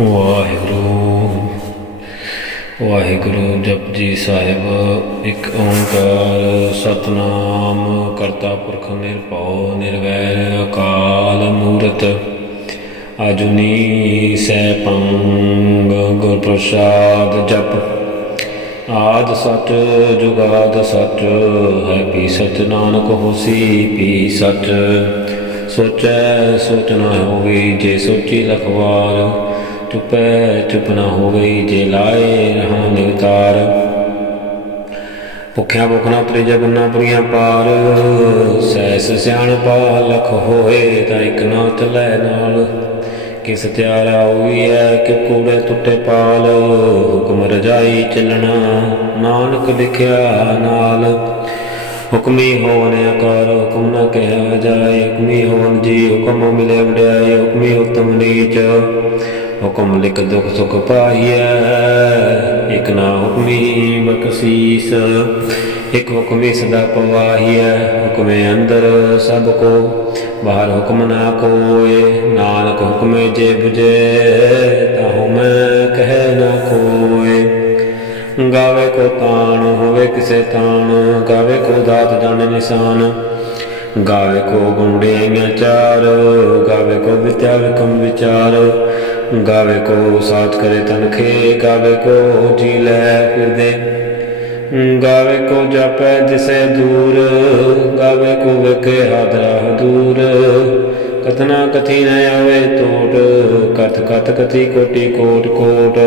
ਵਾਹਿਗੁਰੂ ਵਾਹਿਗੁਰੂ ਜਪਜੀ ਸਾਹਿਬ। ਇੱਕ ਓਂਕਾਰ ਸਤਿਨਾਮ ਕਰਤਾ ਪੁਰਖ ਨਿਰਭਉ ਨਿਰਵੈਰ ਅਕਾਲ ਮੂਰਤ ਅਜੂਨੀ ਸੈਭੰ ਗੁਰ ਪ੍ਰਸਾਦ ਜਪ। ਆਦਿ ਸਚ ਜੁਗਾਦਿ ਸਚ ਹੈ ਵੀ ਸਚ ਨਾਨਕ ਹੋਸੀ ਵੀ ਸਚ। ਸੋਚੈ ਸੋਚ ਨਾ ਹੋਈ ਜੇ ਸੋਚੀ ਲਖਵਾਰ। ਚੁਪੈ ਚੁਪ ਨਾ ਹੋਵੇ ਜੇ ਲਾਏ ਰਹਾ ਨਿਵਤਾਰ। ਭੁੱਖਿਆ ਭੁੱਖ ਨਾ ਉਤਰੇ ਜਗਨਾ ਪੁਰੀਆਂ ਪਾਰ। ਸੈਸ ਸਿਆਣਪਾ ਲਖ ਹੋਏ ਤਾਂ ਇੱਕ ਨਾ ਚੱਲੈ ਨਾਲ। ਕਿ ਸਤਿਆਰਾ ਹੋਈ ਹੈ ਕਿ ਕੂੜੇ ਟੁੱਟੇ ਪਾਲ। ਹੁਕਮ ਰਜਾਈ ਚੱਲਣਾ ਨਾਨਕ ਲਿਖਿਆ ਨਾਲ। ਹੁਕਮੀ ਹੋਵਨ ਆਕਾਰ ਹੁਕਮ ਨਾ ਕਿਹਾ ਜਾਏ। ਹੁਕਮੀ ਹੋਵਨ ਜੀ ਹੁਕਮ ਮਿਲੇ ਵਡਿਆਈ। ਹੁਕਮੀ ਉਤਮ ਨੀਚ ਹੁਕਮ ਲਿਖ ਦੁਖ ਸੁਖ ਪਾਈਐ। ਇਕ ਨਾ ਹੁਕਮੀ ਬਖਸ਼ੀਸ ਇਕ ਹੁਕਮੀ ਸਦਾ ਪਵਾਹੀਐ। ਹੁਕਮੇ ਅੰਦਰ ਸਭ ਕੋ ਬਾਹਰ ਹੁਕਮ ਨਾ ਕੋਇ। ਨਾਨਕ ਹੁਕਮੇ ਜੇ ਬੁਝੇ ਤਾਹੂ ਮੈਂ ਕਹਿ ਨਾ ਕੋਇ। ਗਾਵੇ ਕੋ ਤਾਣ ਹੋਵੇ ਕਿਸੇ ਤਾਣ। ਗਾਵੇ ਕੋ ਦਾਤ ਜਾਣੇ ਨਿਸ਼ਾਨ। ਗਾਵੇ ਕੋ ਗੁੰਡਿਆਈਆਂ ਚਾਰ। ਗਾਵੇ ਕੋ ਵਿਦਿਆ ਵਿਕਮ ਵਿਚਾਰ। ਗਾਵੇ ਕੋ ਸਾਚ ਕਰੇ ਤਨਖੇ। ਗਾਵੇ ਕੋ ਜੀ ਲੈ ਫਿਰਦੇ। ਗਾਵੇ ਕੋ ਜਾਪੈ ਦਿਸੈ ਦੂਰ। ਗਾਵੇ ਕੋ ਵੇਖੇ ਹਾਦਰਾ ਦੂਰ। ਕਥਨਾ ਕਥੀ ਨ ਆਵੇ ਟੋਟ। ਕਥ ਕਥ ਕਥੀ ਕੋਟੀ ਕੋਟ ਕੋਟ।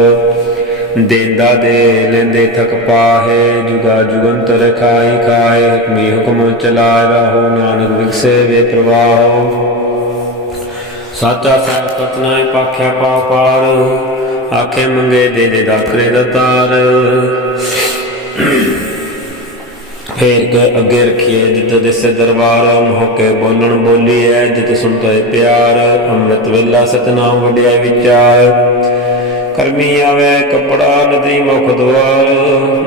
ਦੇਂਦਾ ਦੇ ਲੈਂਦੇ ਥਕ ਪਾਹੇ। ਜੁਗਾ ਜੁਗੰਤਰ ਖਾਈ ਖਾਏ। ਹੁਕਮੀ ਹੁਕਮ ਚਲਾਇ ਰਾਹੋ ਨਾਨਕ ਵਿਗਸੇ ਵੇ ਪ੍ਰਵਾਹੋ। ਸਾਚਾ ਸਾਹਿਬ ਕਥਨਾ ਪਾਖਿਆ ਪਾ ਪਾਰ। ਆਖੇ ਮੰਗੇ ਦੇ ਦੇ ਦਾਖਰੇ ਦਾਤਾਰ। ਫੇਰ ਕੇ ਅੱਗੇ ਰੱਖੀਏ ਜਿਤ ਦਿਸੇ ਦਰਬਾਰ। ਮੋਕੇ ਬੋਲਣ ਬੋਲੀਐ ਜਿਤ ਸੁਣਤੈ ਪਿਆਰ। ਅੰਮ੍ਰਿਤ ਵੇਲਾ ਸਤਿਨਾਮ ਵਡਿਆਈ ਵਿਚਾਰ। ਕਰਮੀ ਆਵੇ ਕੱਪੜਾ ਨਦਰੀ ਮੁਖ ਦੁਆਰ।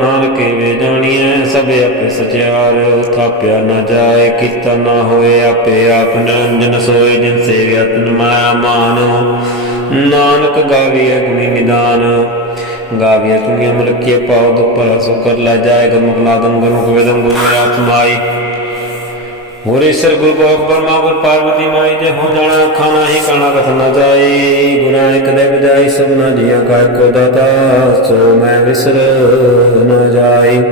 ਨਾਨਕੇ ਵੇ ਜਾਣੀਐ ਸਭ ਆਪੇ ਸਚਿਆਰ। ਥਾਪਿਆ ਨਾ ਜਾਏ ਕੀਤਾ ਨਾ ਹੋਏ ਆਪੇ ਆਪ ਨਿਰੰਜਨ ਸੋਏ। ਜਿਨ ਸੇਵਿਆ ਤਨ ਮਾਇਆ ਮਾਨ। ਨਾਨਕ ਗਾਵੀਐ ਗੁਣੀ ਨਿਦਾਨ। ਗਾਵੀਐ ਚੁਣੀਆਂ ਮਲਕੀਏ ਪਾਉ ਦੁਖ ਪਰ ਸੋ ਕਰ ਲੈ ਜਾਏ। ਗਰਮੁਖ ਨਾਦਮ ਗਰਮੁਖ ਵੇਦਮ ਗੁਰੂ ਮੇਰਾ ਸਮਾਈ। ਹੋਰ ਈਸ਼ਰ ਗੁਰੂ ਗੋਬਿੰਦ ਬਰਮਾ ਗੁਰ ਪਾਰਵਤੀ ਮਾਈ। ਜੇ ਹੋ ਜਾਣਾ ਅੱਖਾਂ ਨਾਹੀ ਕਾਣਾ ਕਥ ਨਾ ਜਾਈ। ਗੁਰਾਂ ਇੱਕ ਦੇ ਬਜਾਈ ਸਭਨਾ ਜੀਆਂ ਕਾ ਇੱਕੋ ਦਾਤਾ। ਸੋ ਮੈਂ ਵਿਸਰ ਨਾ ਜਾਈ।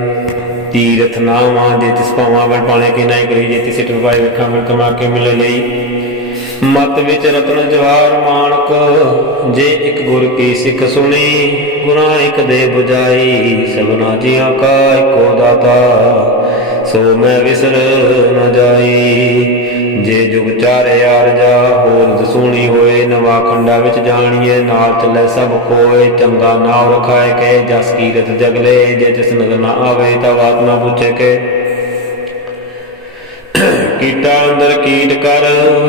ਤੀਰਥ ਨਾਵਾਂ ਜੇ ਤਿਸ ਭਾਵਾਂ ਵਣ ਪਾਣੇ ਕੀ ਨਾਈ ਕਰੀ। ਜੇ ਤਿਸ ਟਰਵਾਈ ਵੇਖਾਂ ਵਣ ਕਮਾ ਕੇ ਮਿਲ ਲਈ। ਮਤ ਵਿੱਚ ਰਤਨ ਜਵਾਹਰ ਮਾਣਕ। ਜੇ ਇੱਕ ਗੁਰ ਕੀ ਸਿੱਖ ਸੁਣੀ। ਗੁਰਾਂ ਇੱਕ ਦੇ ਬੁਝਾਈ ਸਭਨਾ ਜੀਆਂ ਕਾ ਇੱਕੋ ਦਾਤਾ। ਸੋ ਮੈਂ ਵਿਸਰ ਨਾ ਜਾਈ। ਜੇ ਜੁਗ ਚਾਰੇ ਆਰਜਾ ਹੋਰ ਦਸੂਣੀ ਹੋਏ। ਨਵਾਂ ਖੰਡਾ ਵਿੱਚ ਜਾਣੀਏ ਨਾਲ ਚੱਲੇ ਸਭ ਕੋਏ। ਚੰਗਾ ਨਾਮ ਰਖਾਏ ਕੇ ਜਸ ਕੀਰਤ ਜਗਲੇ। ਜੇ ਤਿਸ ਨਜ਼ਰ ਨਾ ਆਵੇ ਤਾਂ ਬਾਤ ਨਾ ਪੁੱਛੇ ਕੇ। ਕੀਟਾ ਅੰਦਰ ਕੀਟ ਕਰ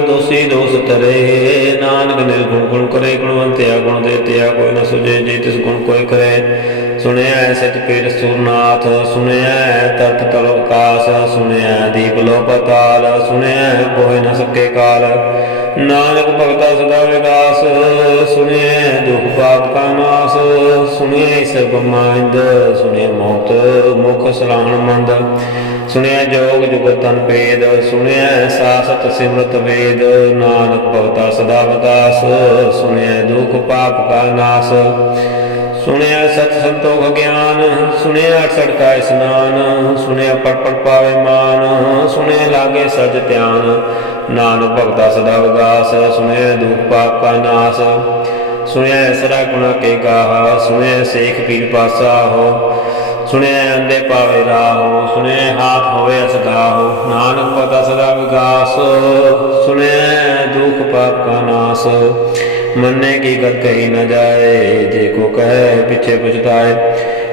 ਦੋਸੀ ਦੋਸ ਤਰੇ। ਨਾਨਕ ਨਿਰਗੁਣ ਗੁਣ ਕਰੇ ਗੁਣਵੰਤਿਆ ਗੁਣ ਦੇਤਿਆ ਕੋਈ ਨ ਸੁਝੇ। ਜੇ ਤਿਸ ਗੁਣ ਕੋਈ ਕਰੇ। ਸੁਣਿਆ ਸਚ ਪੀਰ ਸੁਰਨਾਥ। ਸੁਣਿਆ ਤਰਤ ਤਲ ਆਕਾਸ। ਸੁਣਿਆ ਦੀਪ ਲੋ ਪਤਾਲ। ਸੁਣਿਆ ਕੋਇ ਨ ਸਕੇ ਕਾਲ। ਨਾਨਕ ਭਗਤਾ ਸਦਾ ਵਿਗਾਸ। ਸੁਣਿਆ ਦੁਖ ਪਾਪ ਕਾ ਨਾਸ। ਸੁਣਿਆ ਸਭ ਮਾਇੰਦ। ਸੁਣਿਆ ਮੌਤ ਮੁਖ ਸਲਾਹਣ ਮੰਦ। ਸੁਣਿਆ ਜੋਗ ਜੁਗਤ ਤਨ ਭੇਦ। ਸੁਣਿਆ ਸਾਸਤ ਸਿਮਰਤ ਵੇਦ। ਨਾਨਕ ਭਗਤਾ ਸਦਾ ਵਿਗਾਸ। ਸੁਣਿਆ ਦੁਖ ਪਾਪ ਕਾ ਨਾਸ। ਸੁਣਿਆ ਸਤ ਸੰਤੋਖ ਗਿਆਨ। ਸੁਣਿਆ ਅਠਸਠ ਕਾ ਇਸਨਾਨ। ਸੁਣਿਆ ਪੜ ਪੜ ਪਾਵੇ ਮਾਨ। ਸੁਣਿਆ ਲਾਗੇ ਸਜ ਧਿਆਨ। ਨਾਨਕ ਭਗਤਾ ਸਦਾ ਵਿਗਾਸ। ਸੁਣਿਆ ਦੁਖ ਪਾਪ ਕਾ ਨਾਸ। ਸੁਣਿਆ ਐਸਰਾ ਗੁਣਾ ਕੇ ਗਾਹਾ। ਸੁਣਿਆ ਸੇਖ ਪੀਰ ਪਾਸਾ ਹੋ। ਸੁਣਿਆ ਅੰਦੇ ਪਾਵੇ ਰਾਹੋ। ਸੁਣਿਆ ਹਾਥ ਹੋਵੇ ਅਸਗਾਹੋ। ਨਾਨਕ ਭਗਤਾ ਸਦਾ ਵਿਗਾਸ। ਸੁਣਿਆ ਦੁਖ ਪਾਪ ਕਾ ਨਾਸ। ਮੰਨੇ ਕੀ ਗਤ ਕਹੀ ਨ ਜਾਏ। ਜੇ ਕੋ ਕਹੈ ਪਿਛੇ ਪਛਤਾਏ।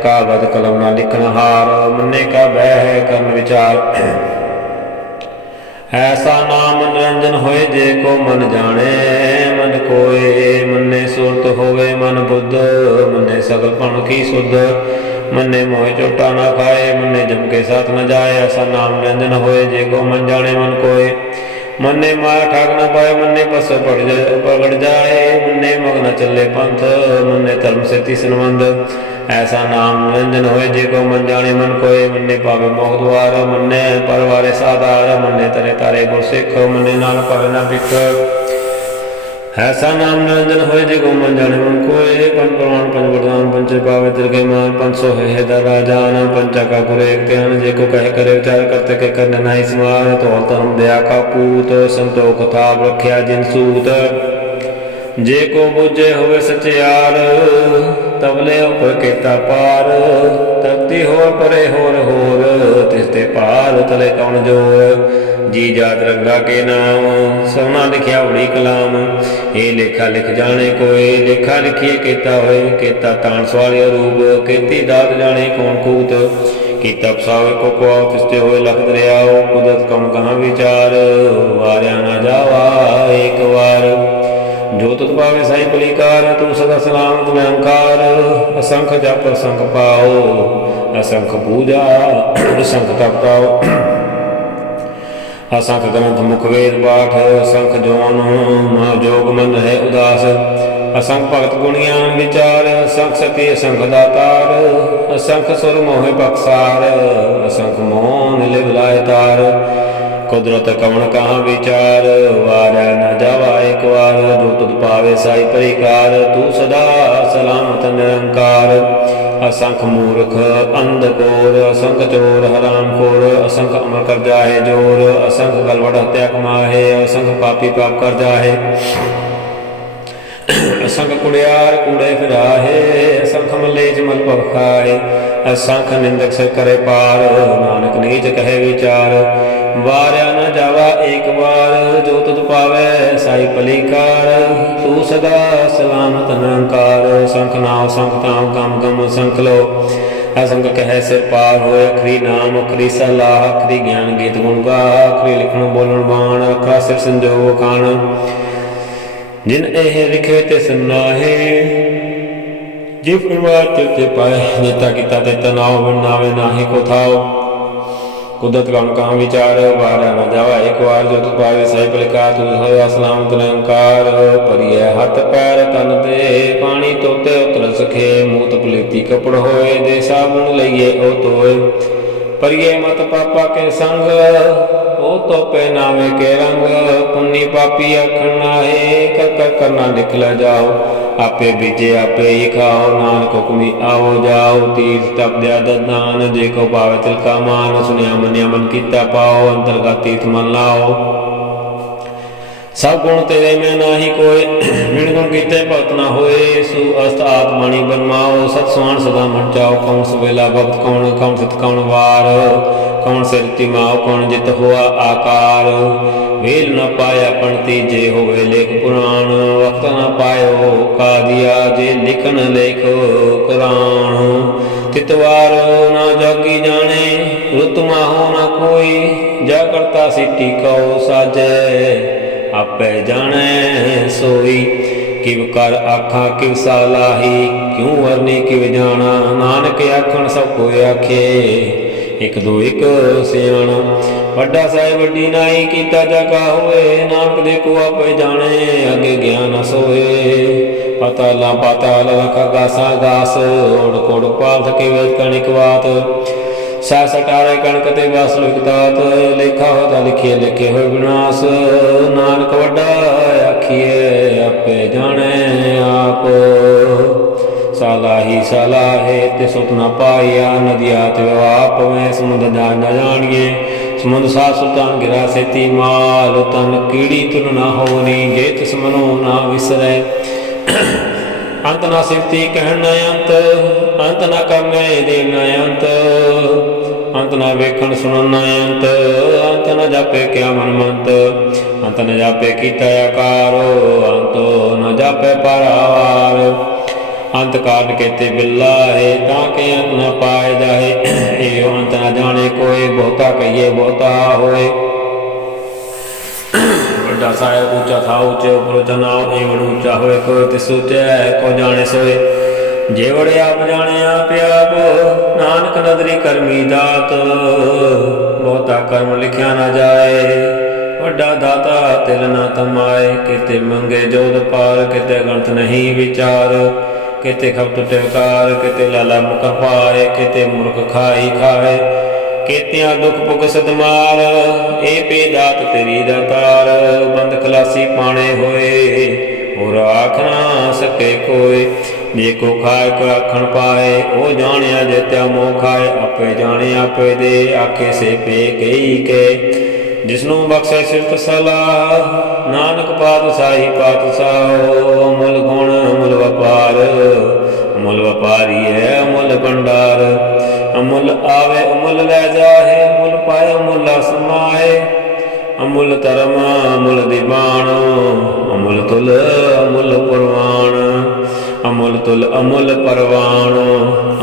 ਕਾਗਦ ਕਲਮ ਨਾ ਲਿਖਣ ਹਾਰ। ਮੰਨੇ ਕਾ ਬਹਿ ਕਰਨ ਵਿਚਾਰ। ਐਸਾ ਨਾਮ ਨਿਰੰਜਨ ਹੋਏ ਜੇ ਕੋ ਮਨ ਜਾਣੇ। ਮਨ ਕੋਏ ਮੰਨੇ ਸੁਰਤ ਹੋਵੇ ਮਨ ਬੁੱਧ। ਮੰਨੇ ਸਗਲ ਭਣ ਕੀ ਸੁਧ। ਮੰਨੇ ਮੋਹਿ ਚੋਟਾ ਨਾ ਖਾਏ। ਮੰਨੇ ਜਮ ਕੇ ਸਾਥ ਨ ਜਾਏ। ਐਸਾ ਨਾਮ ਨਿਰੰਜਨ ਹੋਏ ਜੇ ਕੋ ਮਨ ਜਾਣੇ ਮਨ ਕੋਏ। ਮੰਨੇ ਮਾਇਆ ਠਾਕ ਨ ਪਾਏ, ਮੰਨੇ ਪਸ ਪਗੜ ਜਾਏ, ਮੰਨੇ ਮਗ ਨ ਚੱਲੇ ਪੰਥ, ਮੰਨੇ ਧਰਮ ਸੇਤੀ ਸੰਬੰਧ। ਐਸਾ ਨਾਮ ਨਿਰੰਜਨ ਹੋਏ, ਜੇ ਕੋ ਮਨ ਜਾਣੇ ਮਨ ਕੋਏ, ਮੰਨੇ ਪਾਵੇ ਮੋਹ ਦੁਆਰ, ਮੰਨੇ ਪਰਵਾਰੇ ਸਾਧਾਰ, ਮੰਨੇ ਤਰੇ ਤਾਰੇ ਗੁਰ ਸਿੱਖ, ਮੰਨੇ ਨਾਨਕ ਪਾਵੇ ਨਾ ਭਿਖ। ਐਸਾ ਨਾਮ ਨਿਰੰਜਨ ਹੋਏ, ਜੇ ਕੋ ਮਨ ਜਾਣੇ ਮਨ ਕੋਏ, ਪੰਜ ਪ੍ਰਮਾਣ ਪੰਜ ਵਰਦਾਨ ਪੰਚੇ ਪਾਵੇ ਤਿਰਗੇ ਮਾਨ, 500 ਹੈ ਦਰ ਰਾਜਾਨ, ਪੰਚਾ ਕਾ ਗੁਰ ਏਕ ਧਿਆਨ, ਜੇ ਕੋ ਕਹੇ ਕਰੇ ਵਿਚਾਰ ਕਰਤੇ ਕੇ ਕਰਨ ਨਾਹੀ ਸਮਾਰ, ਧੌਲ ਧਰਮ ਦਇਆ ਕਾ ਪੂਤ, ਸੰਤੋਖ ਥਾਪ ਰੱਖਿਆ ਜਿਨ ਸੂਤ। ਜੇ ਕੋ ਬੁਝੇ ਹੋਵੇ ਸਚਿਆਰ, ਤਬਲੇ ਉਪਰ ਕੀਤਾ ਪਾਰ, ਤਖਤੀ ਹੋਰ ਪਰੇ ਹੋਰ ਹੋਰ, ਤਿਸ ਤੇ ਪਾਰ ਤਲੇ ਕੌਣ ਜੋਰ। ਜੀ ਜਾਤ ਰੰਗਾ ਕੇ ਨਾਮ, ਸੋਨਾ ਲਿਖਿਆ ਉੜੀ ਕਲਾਮ, ਇਹ ਲੇਖਾ ਲਿਖ ਜਾਣੇ ਕੋਏ, ਲੇਖਾ ਲਿਖੀਏ ਕੀਤਾ ਹੋਏ, ਕੀਤਾ ਤਾਣ ਸਵਾਲਿਆ ਰੂਪ, ਕੀਤੀ ਦਾਤ ਜਾਣੇ ਕੌਣ ਕੂਤ। ਕੀਤਾ ਪਸਾਵੇ ਕੋ ਕੁਆਉ, ਤਿਸ ਤੇ ਹੋਏ ਲਖ ਦਰਿਆਓ, ਕੁਦਰਤ ਕਮ ਕਹਾਂ ਵਿਚਾਰ, ਵਾਰਿਆ ਨਾ ਜਾਵਾ ਏਕ ਵਾਰ। ਜੋ ਤੁਧ ਪਾਵੇ ਸਾਈ ਭਲੀਕਾਰ, ਤੂੰ ਸਦਾ ਸਲਾਮਤ ਨਿਰੰਕਾਰ, ਅਸੰਖ ਜਪ ਅਸੰਖ ਪਾਓ, ਅਸੰਖ ਪੂਜਾ ਅਸੰਖ ਤਪਤਾਓ। ਅਸੰਖ ਗ੍ਰੰਥ ਮੁਖ ਵੇਦ ਪਾਠ, ਅਸੰਖ ਜੋਨ ਜੋਗ ਮਨ ਹੈ ਉਦਾਸ, ਅਸੰਖ ਭਗਤ ਗੁਣਿਆਨ ਵਿਚਾਰ, ਅਸੰਖ ਸਤੀ ਅਸੰਖ ਦਾਤਾਰ, ਅਸੰਖ ਸੁਰ ਮੋਹਿ ਬਖਸਾਰ, ਅਸੰਖ ਮੋਹ ਲਿਵ ਲਾਇ ਤਾਰ। ਕੁਦਰਤ ਕਵਣ ਕਹਾਂ ਵਿਚਾਰ, ਵਾਰਿਆ ਨ ਜਾਵਾ ਏਕ ਵਾਰ, ਜੋ ਤੁਧ ਪਾਵੇ ਸਾਈ ਪਰਿਕਾਰ, ਤੂੰ ਸਦਾ ਸਲਾਮਤ ਨਿਰੰਕਾਰ। ਅਸੰਖ ਮੂਰਖ ਅੰਧ ਕੋਰ, ਅਸੰਖ ਚੋਰ ਹਰਾਮ ਖੋਰ, ਅਸੰਖ ਅਮਰ ਕਰ ਜਾਹੇ ਜੋਰ, ਅਸੰਖ ਗਲਵੜ ਹੱਤਿਆ ਕਮਾਹੇ, ਅਸੰਖ ਪਾਪੀ ਪਾਪ ਕਰ ਜਾਹੇ। ਅਸੰਖ ਕੁੜਿਆਰ ਕੂੜੇ ਫਿਰਾਹੇ, ਅਸੰਖ ਮਲੇਜ ਮਲ ਪਖਾਏ, ਅਸੰਖ ਨਿੰਦਕ ਸਿਰ ਕਰੇ ਪਾਰ, ਨਾਨਕ ਨੀਚ ਕਹੇ ਵਿਚਾਰ। ਵਾਰਿਆ ਨ ਜਾਵਾ ਏਕ ਵਾਰ, ਜੋ ਤੁਧ ਪਾਵੇ ਸਾਈ ਭਲੀਕਾਰ, ਤੂੰ ਸਦਾ ਸਲਾਮਤ ਨਿਰੰਕਾਰ। ਅਸੰਖ ਨਾਮ ਅਸੰਖ ਤਾਮ ਕਮ ਕਮ ਅਸੰਖ ਲੋ, ਅਸੰਖ ਕਹਿ ਸਿਰ ਪਾਰ ਹੋਏ, ਅਖਰੀ ਨਾਮ ਅਖਰੀ ਸਲਾਹ, ਅਖਰੀ ਗਿਆਨ ਗੀਤ ਗੁਣ ਗਾ, ਅਖਰੀ ਲਿਖਣ ਬੋਲਣ ਬਾਣ, ਅਖਰਾ ਸਿਰ ਸੰਜੋਗ ਖਾਣ। ਜਿਨ ਇਹ ਲਿਖੇ ਤੇ ਸੁਨਾਹੇ, ਜੇ ਫਰਮਾਨ ਤੇ ਪਾਏ, ਨੀਤਾ ਕੀਤਾ ਤੇ ਤਨਾਉ, ਬਣਾਵੇ ਨਾਹੀ ਕੋ ਥਾਉ। ਕੁਦਰਤ ਕੌਣ ਕਹਾਂ ਵਿਚਾਰ, ਵਾਰਿਆ ਨ ਜਾਵਾ ਏਕ ਵਾਰ, ਜੋ ਤੁਧ ਪਾਵੇ ਸਾਈ ਭਲੀਕਾਰ, ਤੂੰ ਸਦਾ ਸਲਾਮਤ ਨਿਰੰਕਾਰ। ਭਰੀਏ ਹੱਥ ਪੈਰ ਤਨ ਤੇ, ਪਾਣੀ ਧੋਤੇ ਉਤਰ ਸਖੇ, ਮੂਤ ਪਲੀਤੀ ਕਪੜ ਹੋਏ, ਦੇ ਸਾਬੁਨ ਲਈਏ ਉਹ ਧੋਏ। ਭਰੀਏ ਮਤ ਪਾਪਾ ਕੇ ਸੰਗ, ਉਹ ਧੋਪੇ ਨਾਵੇਂ ਕੇ ਰੰਗ, ਪੁੰਨੀ ਪਾਪੀ ਆਖਣ ਨਾਹੇ, ਕਰ ਕਰਨਾ ਲਿਖ ਲੈ ਜਾਓ। ਆਪੇ ਬੀਜੇ ਆਪੇ ਹੀ ਖਾਓ, ਨਾਨਕ ਹੁਕਮੀ ਆਓ ਜਾਓ। ਤੀਰਥ ਤਪ ਦਿਆ ਦਦਾਨ, ਜੇ ਕੋ ਪਾਵੇ ਤਿਲ ਕਾ ਮਾਨ, ਸੁਣਿਆ ਮੰਨਿਆ ਮਨ ਕੀਤਾ ਪਾਓ, ਅੰਤਰਗਤ ਤੀਰਥ ਮਨ ਲਾਓ। ਸਭ ਗੁਣ ਤੇਰੇ ਮੈਂ ਨਾਹੀ ਕੋਏ, ਬਿਨ ਗੁਣ ਕੀਤੇ ਭਗਤ ਨਾ ਹੋਏ। ਸੂ ਅਸਤ ਆਤਮਾਣੀ ਬਨਮਾਓ, ਸਤ ਸੁਆਣ ਸਦਾ ਮਨ ਜਾਓ। ਕੌਣ ਸਵੇਲਾ ਭਗਤ ਕੌਣ, ਕੌਣ ਸਿਤ ਕੌਣ ਵਾਰ, ਕੌਣ ਸਿਰ ਤਿਮਾਓ, ਕੌਣ ਜਿਤ ਹੋਆ ਆਕਾਰ। ਵੇਲ ਨ ਪਾਇਆ ਪੰਡਤੀ, ਜੇ ਹੋਵੇ ਲੇਖ ਪੁਰਾਣ, ਵਕਤ ਨ ਪਾਇਓ ਕਾਦੀਆ, ਜੇ ਲਿਖਣ ਲੇਖ ਕੁਰਾਨ। ਤਿਤਵਾਰ ਨਾ ਜਾਗੀ ਜਾਣੇ, ਰੁੱਤ ਮਾਹੋ ਨਾ ਕੋਈ, ਜਾ ਕਰਤਾ ਸਿੱਟੀ ਕਉ ਸਾਜੈ, ਆਪੇ ਜਾਣੈ ਸੋਈ। ਕਿਵ ਕਰ ਆਖਾਂ ਕਿਵ ਸਾਲਾਹੀ, ਕਿਉ ਵਰਨੀ ਕਿਵ ਜਾਣਾ। ਨਾਨਕ ਆਖਣ ਸਭ ਕੋਇ ਆਖੇ, ਇਕ ਦੋ ਇਕ ਸਿਆਣਾ। ਵੱਡਾ ਸਾਹਿਬ ਵੱਡੀ ਨਾਈ, ਕੀਤਾ ਜਾਗਾ ਹੋਏ, ਨਾਨਕ ਦੇ ਕੋ ਆਪੇ ਜਾਣੇ, ਅੱਗੇ ਗਿਆਨ ਸੋਏ। ਪਾਤਾਲਾ ਪਾਤਾਲ ਲਖ ਗਾਸਾ ਗਾਸ, ਓੜ ਕੋੜ ਪਾਲਥ ਕੇ ਵੇਦ ਕਣਿਕ ਬਾਤ। ਸਾ ਸਟਾਰੇ ਕਣਕ ਤੇ ਬਸ ਲਿਖ ਦਾਤ, ਲੇਖਾ ਹੋਤਾ ਲਿਖੀਏ ਲਿਖੇ ਹੋਏ ਵਿਨਾਸ਼। ਨਾਨਕ ਵੱਡਾ ਆਖੀਏ, ਆਪੇ ਜਾਣੇ ਆਪ। ਸਾਲਾਹੀ ਸਾਲਾਹੇ ਤੇ ਸੁਤ ਨ ਪਾਇਆ, ਨਦੀਆ ਤੇ ਆਪ ਮੈਂ ਸਮੁੰਦ ਜਾਣ ਨ ਜਾਣੀਏ। ਸਮੁੰਦ ਸਾ ਸੁਲਤਾਨ ਗਿਰਾ ਸੇਤੀ ਮਾਲ, ਤਨ ਕੀੜੀ ਤੁਰ ਨਾ ਹੋਣੀ, ਜੇ ਤਿਸ ਮਨੋ ਨਾ ਵਿਸਰੈ। ਅੰਤ ਨਾ ਸਿਫਤੀ ਕਹਿਣ ਨ ਅੰਤ, ਅੰਤ ਨਾ ਕਰਨੇ ਦੇ ਨ ਅੰਤ। ਅੰਤ ਨਾ ਵੇਖਣ ਸੁਣਨ ਨ ਅੰਤ, ਅੰਤ ਨ ਜਾਪੇ ਕਿਆ ਮਨ ਮੰਤ। ਅੰਤ ਨ ਜਾਪੇ ਕੀਤਾ ਆਕਾਰੋ, ਅੰਤੋ ਨ ਜਾਪੇ ਪਾਰਾਵਾਰ। ਅੰਤ ਕਾਰਨ ਕੇਤੇ ਬਿੱਲਾ ਹੈ, ਤਾਂ ਕਿ ਅੰਤ ਨ ਪਾਏ ਜਾਏ। ਇਹੋ ਅੰਤ ਨ ਜਾਣੇ ਕੋਏ, ਬਹੁਤਾ ਕਹੀਏ ਬਹੁਤਾ ਹੋਏ। ਵੱਡਾ ਸਾਹਿਬ ਉੱਚਾ ਥਾ ਉੱਚੇ ਉਪਰ ਚਨਾਓ, ਏਵੜ ਉੱਚਾ ਹੋਏ ਕੋਈ ਤਿਸ ਉੱਚੈ, ਕੋ ਜਾਣੇ ਸੋਏ। ਜੇ ਵੜੇ ਆਪ ਜਾਣੇ ਆਪ ਆਪ, ਨਾਨਕ ਨਦਰੀ ਕਰਮੀ ਦਾਤ। ਬਹੁਤਾ ਕਰਮ ਲਿਖਿਆ ਨਾ ਜਾਏ, ਵੱਡਾ ਦਾਤਾ ਤਿਲ ਨਾ ਤਮਾਏ। ਕਿਤੇ ਮੰਗੇ ਜੋਧ ਪਾਰ, ਕਿਤੇ ਗਣਤ ਨਹੀਂ ਵਿਚਾਰ। ਕਿਤੇ ਖਪ ਟੁੱਟੇ ਵਿਕਾਰ, ਕਿਤੇ ਲਾਲਾ ਮੁਖ ਪਾਏ। ਕਿਤੇ ਮੂਰਖ ਖਾਈ ਖਾਏ, ਕੇਤਿਆਂ ਦੁਖ ਭੁਗ ਸਦਮਾਰ। ਇਹ ਪੇ ਦਾਤ ਤੇਰੀ ਦਾਤਾਰ, ਬੰਦ ਖਲਾਸੀ ਪਾਣੇ ਹੋਏ। ਹੋਰ ਆਖ ਨਾ ਸਕੇ ਕੋਇ, ਜੇ ਕੋ ਖਾਏ ਕੋ ਆਖਣ ਪਾਏ। ਉਹ ਜਾਣਿਆ ਜੇਤਿਆ ਮੋਹ ਖਾਏ, ਆਪੇ ਜਾਣੇ ਆਪੇ ਦੇ। ਆਖੇ ਸੇ ਪੇ ਕਈ ਕੇ, ਜਿਸਨੂੰ ਬਖਸ਼ੇ ਸਿਫਤ ਸਲਾਹ। ਨਾਨਕ ਪਾਤਸ਼ਾਹੀ ਪਾਤਸ਼ਾਹ, ਅਮੁੱਲ ਗੁਣ ਅਮੁੱਲ ਵਪਾਰ। ਅਮੁੱਲ ਵਪਾਰੀ ਹੈ ਅਮੁੱਲ ਭੰਡਾਰ। ਅਮੁੱਲ ਆਵੇ ਅਮੁੱਲ ਲੈ ਜਾਹੇ, ਅਮੁੱਲ ਪਾਏ ਅਮੁੱਲ ਸਮਾਏ। ਅਮੁੱਲ ਧਰਮ ਅਮੁੱਲ ਦੀਵਾਨ, ਅਮੁੱਲ ਤੁਲ ਅਮੁੱਲ ਪੁਰਵਾਨ। ਅਮੁੱਲ ਤੁਲ ਅਮੁੱਲ ਪਰਵਾਨ,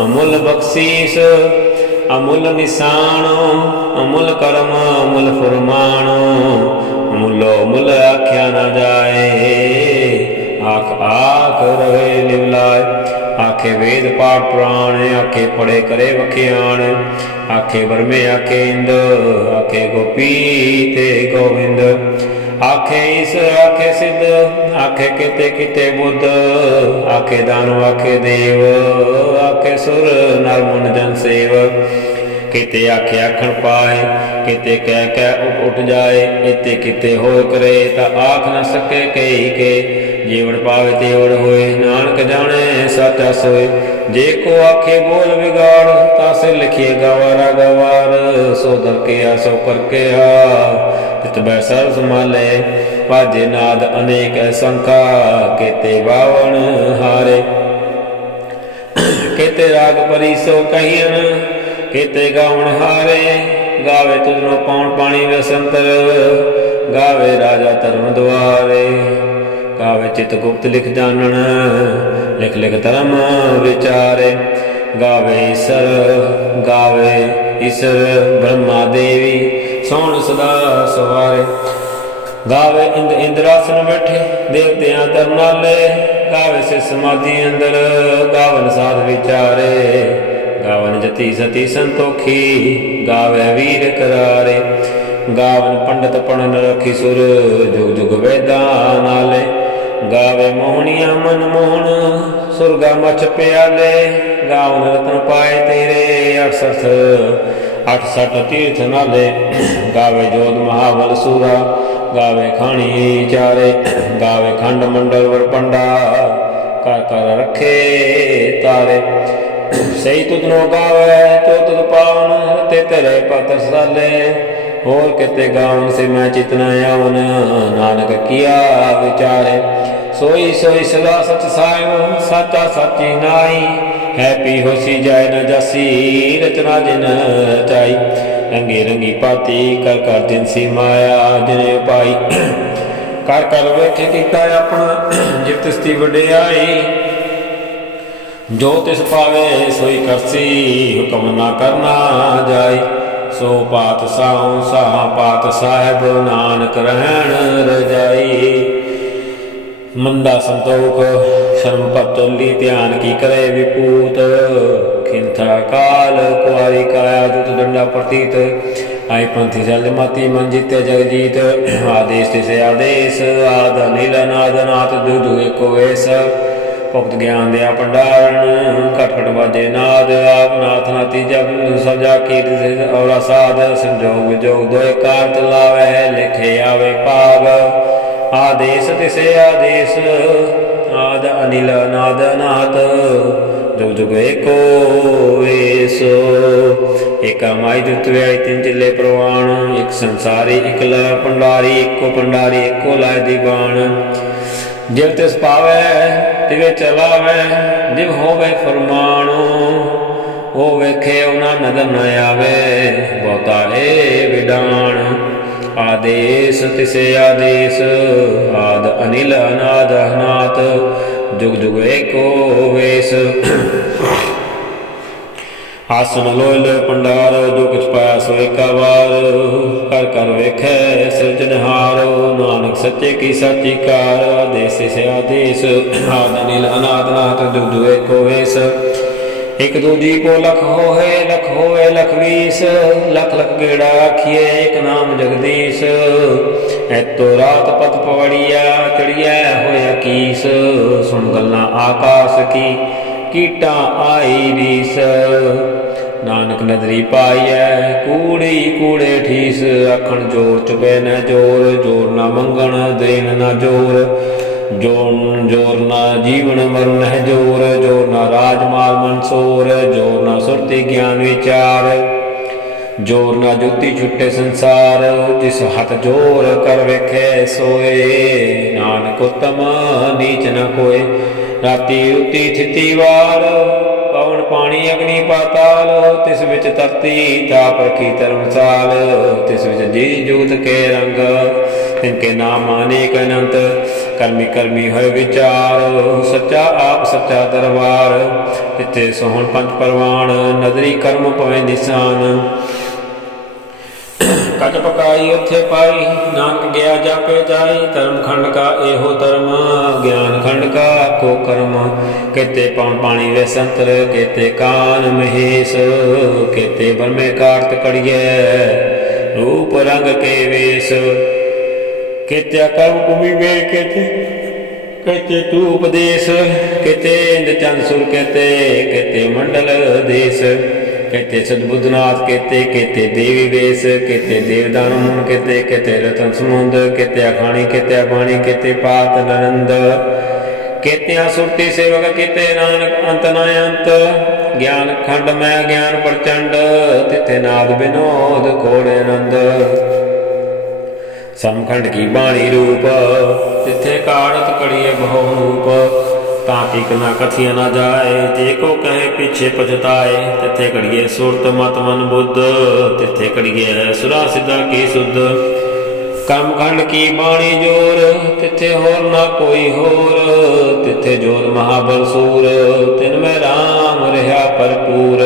ਅਮੁੱਲ ਬਖਸ਼ੀਸ ਅਮੁੱਲ ਨਿਸ਼ਾਨ। ਅਮੁੱਲ ਕਰਮ ਅਮੁੱਲ ਫੁਰਮਾਨ, ਅਮੁੱਲੋ ਮੁੱਲ ਆਖਿਆ ਨਾ ਜਾਏ। ਆਖ ਆਖ ਰਹੇ ਲਿਵਲਾਏ, ਆਖੇ ਵੇਦ ਪਾਠ ਪੁਰਾਣ। ਆਖੇ ਪੜੇ ਕਰੇ ਵਖਿਆਣ, ਆਖੇ ਬਰਮੇ ਆਖੇ ਇੰਦ। ਆਖੇ ਗੋਪੀ ਤੇ ਗੋਵਿੰਦ, ਆਖੇ ਈਸ ਆਖੇ ਸਿੱਧ। ਆਖੇ ਕਿਤੇ ਕਿਤੇ ਬੁੱਧ, ਆਖੇ ਦਾਨਵ ਆਖੇ ਦੇਵ। ਆਖੇ ਸੁਰ ਨਰ ਮੁਨ ਜਨ ਸੇਵ। ਕਿਤੇ ਆਖੇ ਆਖਣ ਪਾਏ, ਕਿਤੇ ਕਹਿ ਕਹਿ ਉੱਠ ਜਾਏ। ਇਤੇ ਕਿਤੇ ਹੋਏ ਕਰੇ, ਤਾਂ ਆਖ ਨਾ ਸਕੇ ਕਈ ਕੇ। ਜੀਵਨ ਪਾਵੇ ਤੇਵੜ ਹੋਏ, ਨਾਨਕ ਜਾਣੇ ਸਾਚਾ ਸੋਏ। ਜੇ ਕੋ ਆਖੇ ਬੋਲ ਵਿਗਾੜ, ਤਾਸੇ ਲਿਖੀਏ ਗਵਾਰਾ ਗਵਾਰ। ਸੋ ਦਰ ਕੇ ਆ ਸੋ ਕਰ ਕੇ ਆ, ਤਿਤ ਬੈ ਸਰਬ ਸੰਭਾਲੇ। ਭਾਜੇ ਨਾਦ ਅਨੇਕ ਸੰਖਾ, ਕੇਤੇ ਬਾਵਣ ਹਾਰੇ। ਕੇਤੇ ਰਾਗ ਪਰੀ ਸੋ ਕਹੀਨ, ਕੇਤੇ ਗਾਵਣ ਹਾਰੇ। ਗਾਵੇ ਤੁਧਨੋ ਪੌਣ ਪਾਣੀ ਵਸੰਤਰ, ਗਾਵੇ ਰਾਜਾ ਧਰਮ ਦੁਆਰੇ। ਗਾਵੇ ਚਿਤ ਗੁਪਤ ਲਿਖ ਜਾਣਨ, ਲਿਖ ਲਿਖ ਧਰਮ ਵਿਚਾਰੇ। ਗਾਵੇ ਈਸਰ ਗਾਵੇ ਈਸਰ ਬ੍ਰਹਮਾ ਦੇਵੀ, ਸੋਹਣ ਸਦਾ ਸਵਾਰੇ। ਗਾਵੇ ਇੰਦ ਇੰਦਰਾਸਨ ਬੈਠੇ, ਦੇਵਤਿਆਂ ਤਰਨਾਲੇ। ਗਾਵੇ ਸੇ ਸਮਾਧੀ ਅੰਦਰ, ਗਾਵਨ ਸਾਧ ਵਿਚਾਰੇ। ਗਾਵਨ ਜਤੀ ਸਤੀ ਸੰਤੋਖੀ, ਗਾਵੇ ਵੀਰ ਕਰਾਰੇ। ਗਾਵਨ ਪੰਡਤ ਪੜਨ ਰਖੀ ਸੁਰ, ਜੁਗ ਜੁਗ ਵੇਦਾਂ ਨਾਲੇ। ਗਾਵੇ ਮੋਹਣੀਆਂ ਮਨ ਮੋਹਣ, ਸੁਰਗਾ ਮਛ ਪਿਆਲੇ। ਗਾਵਨ ਰਤਨ ਪਾਏ ਤੇਰੇ, 68 ਤੀਰਥ ਨਾਲੇ। ਗਾਵੇ ਜੋਧ ਮਹਾਬਲ ਸੂਰਾ, ਗਾਵੇ ਖਾਣੀ ਚਾਰੇ। ਗਾਵੇ ਖੰਡ ਮੰਡਲ ਵਰ ਪੰਡਾ, ਕਰ ਕਰ ਰੱਖੇ ਤਾਰੇ। ਸਹੀ ਤੁਧਨੋ ਗਾਵੇ ਜੋ ਤੁਧ ਪਾਵਨ, ਰਤੇ ਤੇਰੇ ਪਤ ਸਾਲੇ। ਹੋਰ ਕਿਤੇ ਗਾਵਨ ਸੇ ਮੈਂ ਚਿਤਨਾ ਆਵਨ, ਨਾਨਕ ਕੀਆ ਵਿਚਾਰੇ। ਸੋਈ ਸੋਈ ਸਦਾ ਸਚ ਸਾਹਿਬ, ਸਾਚਾ ਸਾਚੀ ਨਾਈ। ਹੈ ਪੀ ਹੋਸੀ ਜਾਏ ਨ ਜਾਸੀ, ਰਚਨਾ ਜਿਨ ਰਚਾਈ। ਰੰਗੀ ਰੰਗੀ ਪਾਤੀ ਕਰ ਕਰ ਜਿਨਸੀ ਮਾਇਆ, ਜਿਨੇ ਪਾਈ। ਕਰ ਕਰ ਵੇਖੇ ਕੀਤਾ ਆਪਣਾ, ਜਿਵ ਤਿਸ ਦੀ ਵਡਿਆਈ। ਜੋ ਤਿਸ ਪਾਵੇ ਸੋਈ ਕਰਸੀ, ਹੁਕਮ ਨਾ ਕਰਨਾ ਜਾਈ। ਸੋ ਪਾਤਸ਼ਾਹ ਸਾਹ ਪਾਤ ਸਾਹਿਬ, ਨਾਨਕ ਰਹਿਣ ਰਜਾਈ। ਮੰਦਾ ਸੰਤੋਖ ਸ਼ਰਮ ਪਤ ਤੋਲੀ, ਧਿਆਨ ਕੀ ਕਰੇ ਵਿਪੂਤ। ਖਿੰਥਾ ਕਾਲ ਕੁਆਰੀ ਕਾਇਆ, ਦੁਤ ਦੰਡਾ ਪ੍ਰਤੀਤ। ਆਈ ਪੰਥੀ ਜਲ ਮਾਤੀ ਮਨ ਜੀਤੇ ਜਗ ਜੀਤ। ਆਦੇਸ਼ ਤਿਸੇ ਆਦੇਸ਼, ਆਦ ਅਨਿਲ ਅਨਾਦ ਨਾਥ। ਦੁ ਦੁ ਏਕੋ ਵੇਸ, ਭੁਗਤ ਗਿਆਨ ਦਿਆ ਭੰਡਾਰਨ। ਘਟ ਘਟ ਵਾਜੇ ਨਾਦ, ਆਪ ਨਾਥ ਨਾ ਤੀਜਾ। ਸਜਾ ਕੀਰਤ ਔਰਾ ਸਾਧ, ਸੰਜੋਗ ਵਿਜੋਗ ਦੋਏ ਕਾਰਤ ਲਾਵੇ। ਲਿਖੇ ਆਵੇ ਪਾਗ, ਆਦੇਸ਼ ਤਿਸੇ ਆਦੇਸ਼। ਆਦ ਅਨਿਲ ਅਨਾਦ ਅਨਾਥ, ਜੁਗ ਜੁਗ ਏਕੋ ਵੇਸ। ਏਕਾ ਮਾਈ ਦੁਤ ਵਿਆਈ ਤਿੰਨ ਚਿੱਲੇ ਪ੍ਰਵਾਣ। ਇੱਕ ਸੰਸਾਰੀ ਇੱਕ ਲੈ ਭੰਡਾਰੀ, ਇੱਕੋ ਭੰਡਾਰੀ ਇੱਕੋ ਲਾਇ ਦੀਵਾਨ। ਜਿਵ ਤਿਸ ਪਾਵੇ ਤਿਵੇਂ ਚਲਾਵੇ, ਜਿਵ ਹੋਵੇ ਫਰਮਾਨ। ਉਹ ਵੇਖੇ ਉਹਨਾਂ ਨਦਰ ਨ ਆਵੇ, ਬਹੁਤਾ ਏ ਵਿਡਾਣ। ਆਦੇਸ਼ ਤਿਸੇ ਆਦੇਸ਼, ਆਦ ਅਨਿਲ ਅਨਾਦ ਅਨਾਥ। ਜੁਗ ਜੁਗ ਏਕੋ ਵੇਸ। ਆਸਨ ਲੋਇ ਲੋਇ ਭੰਡਾਰ, ਜੋ ਕੁਛ ਪਾਇਆ ਸੋ ਏਕਾ ਵਾਰ। ਕਰ ਕਰ ਵੇਖੈ ਸਿਰਜਣਹਾਰ, ਨਾਨਕ ਸੱਚੇ ਕੀ ਸਾਚੀ ਕਾਰ। ਆਦੇਸ਼ ਤਿਸੇ ਆਦੇਸ਼, ਆਦ ਅਨਿਲ ਅਨਾਦ ਨਾਥ। ਜੁਗ ਜੁਗ ਏਕੋ ਵੇਸ। एक दूजी को लख होए लख बीस, लख लख गेड़ा आखिए एक नाम जगदीश। ऐतो रात पत पवड़िया चढ़िया होया कीस, सुन गल्ला आकाश की कीटा आई रीस। नानक नदरी पाइयै कूड़ी कूड़े ठीस, आखण जोर चुपे न जोर, जोर न मंगण देन न जोर। जोर न जीवन मरण है जोर, जोर न राजमाल मंसूर, जोर न सुरति ज्ञान विचार, जोर न जुति छुट्टे संसार। जिस हथ जोर कर वेखे सोए, नानक उत्तम नीच न कोय। राती रुती थिती वार, पवन पानी अग्नि पाताल, तिस विच धरती ताप रखी धर्मसाल। तिस विच जी जूत के रंग, तिनके नाम अनेक अनंत। करमी करमी होए विचार, सच्चा आप सच्चा दरबार। तिथे सोहन पंच परवान, नदरी कर्म पवे निशान। कच पकाई उथे पाई, नानक गया जापे जाई। धर्म खंड का एहो धर्म, ज्ञान खंड का को कर्म। केते पवन पानी वे संतर, केते कान महेश। केते ब्रह्मे कार्त कड़िए, रूप रंग के वेश। केत्या कर्म भूमि में केते तू उपदेश। केते इंद्र चंद सुर केते मंडल देश। केते सदबुद्धनाथ केते देवी वेश। केते देवदान केते रतन समुंद। केते अखाणी केते अबाणी केते पात नरंद। केत्या सुरती सेवक केते नानक अंत न अंत। ज्ञान खंड में ज्ञान प्रचंड, तिथे नाद विनोद घोड़े नंद। समखंड की बाणी रूप, तिथे काढ़त कड़िए बहु रूप। ताकि न कथिया न जाए, जे को कहे पीछे पछताए। तिथे कड़िए सुरत मत मन बुद्ध, तिथे कड़िए सुरा सिद्धा की शुद्ध। कर्मखंड की बाणी जोर, तिथे होर न कोई होर। तिथे जोर महाबल सूर, तिनमें राम रहा भरपूर।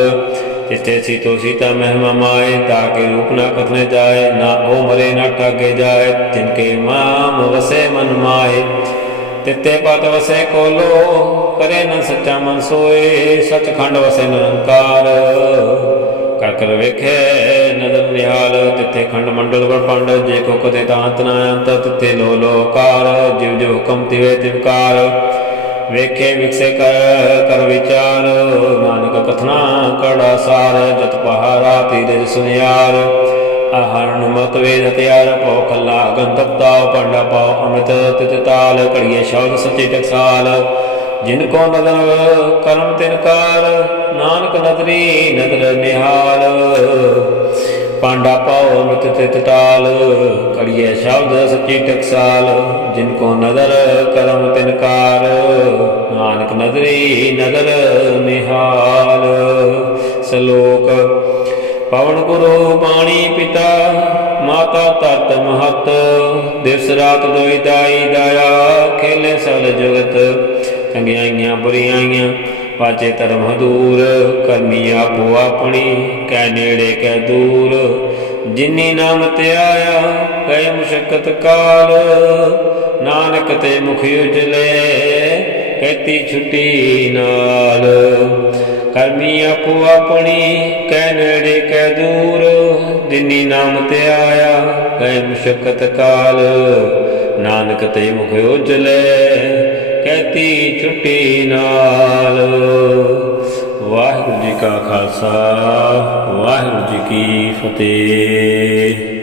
तिथे सीतो सीता महिमा माए, ताके रूप न कथने जाए। ना ओ मरे न ठाके जाए, तिनके माम वसे मन माए। तिथे पत वसे कोलो, करे न सच्चा मन सोए। सचखंड वसे निरंकार, कर कर वेखे नदर निहाल। तिथे खंड मंडल ब्रह्मांड, जे को कथे दांत न अंत। तिथे लो लोकार, जिव जिव हुकम तिवे तिवकार। वेखे विकसे कर विचार, नानक कथना कड़ा सार। जत पहारा तीरज सुनियार, आहरण मत वेद हथियार। पौ खल्ला गंतपता पंडा पाओ अमृत तित ताल। कड़िए शब्द सच्ची टकसाल, जिनको नदर कर्म तिनकार। नानक नदरी नदर निहाल, पांडा पाओ अमृत तित ताल। कड़िए शब्द सच्ची टकसाल, जिनको नदर कर्म तिनकार। नानक नदरी नदर निहाल। श्लोक पवन गुरु बाणी पिता, माता तत महत। दिवस रात दोई दाई दाया, खेले सल जगत। चंगियाइयां बुरियाइयां वाचे धर्म दूर। करमी आपो अपनी, कै नेड़े कै दूर। जिनी नाम ते आया, गए मुशक्कत काल। नानक ते मुख उजले, कहती छुट्टी नाल। करमी आपो अपनी, कै नेड़े कै दूर। जिनी नाम ते आया, गए मुशक्कत काल। नानक ते मुख उजले, कहती छुट्टी नाल। वाहिगुरू जी का खालसा, वाहिगुरू जी की फतेह।